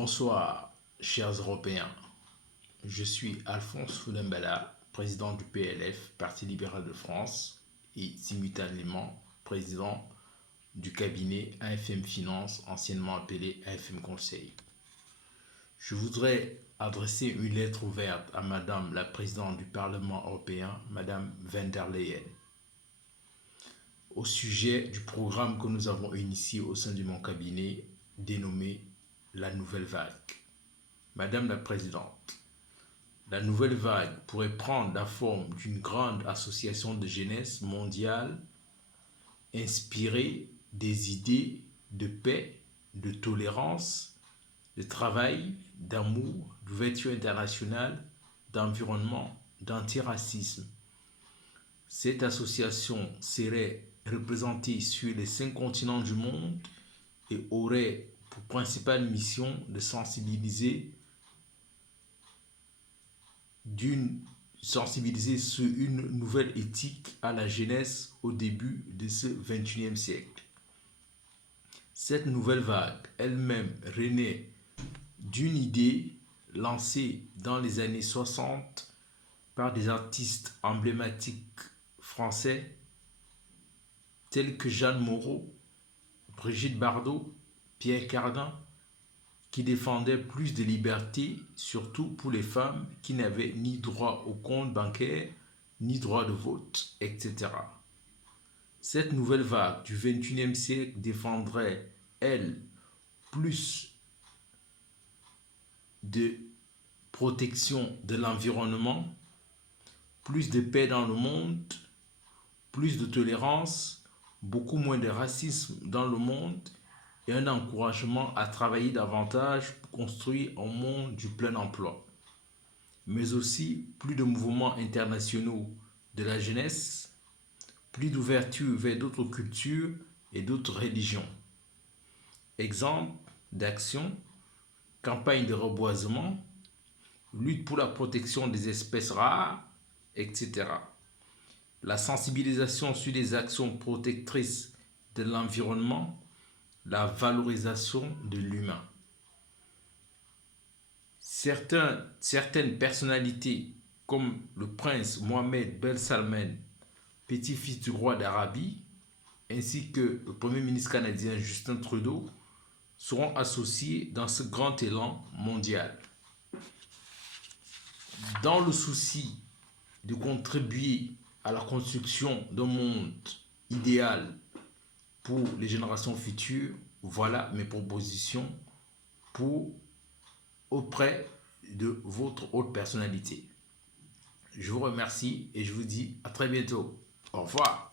Bonsoir, chers Européens. Je suis Alphonse Foudembala, président du PLF, Parti libéral de France, et simultanément président du cabinet AFM Finance, anciennement appelé AFM Conseil. Je voudrais adresser une lettre ouverte à Madame la Présidente du Parlement européen, Madame van der Leyen, au sujet du programme que nous avons initié au sein de mon cabinet, dénommé la nouvelle vague. Madame la Présidente, la nouvelle vague pourrait prendre la forme d'une grande association de jeunesse mondiale inspirée des idées de paix, de tolérance, de travail, d'amour, d'ouverture internationale, d'environnement, d'antiracisme. Cette association serait représentée sur les 5 continents du monde et aurait pour principale mission de sensibiliser sur une nouvelle éthique à la jeunesse au début de ce 21e siècle. Cette nouvelle vague elle-même renaît d'une idée lancée dans les années 60 par des artistes emblématiques français tels que Jeanne Moreau, Brigitte Bardot, Pierre Cardin, qui défendaient plus de liberté, surtout pour les femmes qui n'avaient ni droit au compte bancaire, ni droit de vote, etc. Cette nouvelle vague du 21e siècle défendrait, elle, plus de protection de l'environnement, plus de paix dans le monde, plus de tolérance, beaucoup moins de racisme dans le monde et un encouragement à travailler davantage pour construire un monde du plein emploi, mais aussi plus de mouvements internationaux de la jeunesse, plus d'ouverture vers d'autres cultures et d'autres religions. Exemple d'action, campagne de reboisement, lutte pour la protection des espèces rares, etc. La sensibilisation sur les actions protectrices de l'environnement, la valorisation de l'humain. Certaines personnalités, comme le prince Mohammed Ben Salman, petit-fils du roi d'Arabie, ainsi que le premier ministre canadien Justin Trudeau, seront associés dans ce grand élan mondial. Dans le souci de contribuer à la construction d'un monde idéal pour les générations futures, voilà mes propositions auprès de votre haute personnalité. Je vous remercie et je vous dis à très bientôt. Au revoir.